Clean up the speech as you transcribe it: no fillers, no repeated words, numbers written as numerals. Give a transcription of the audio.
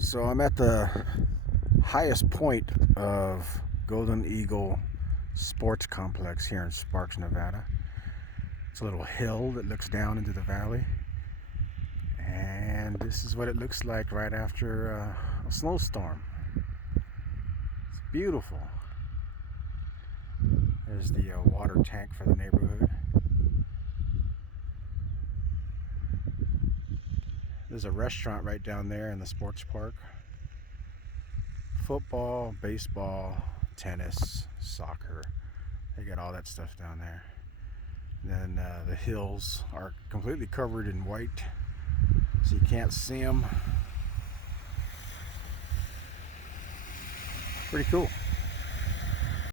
So I'm at the highest point of Golden Eagle Sports Complex here in Sparks, Nevada. It's a little hill that looks down into the valley. And this is what it looks like right after a snowstorm. It's beautiful. There's the water tank for the neighborhood. There's a restaurant right down there in the sports park. Football, baseball, tennis, soccer. They got all that stuff down there. And then the hills are completely covered in white, so you can't see them. Pretty cool.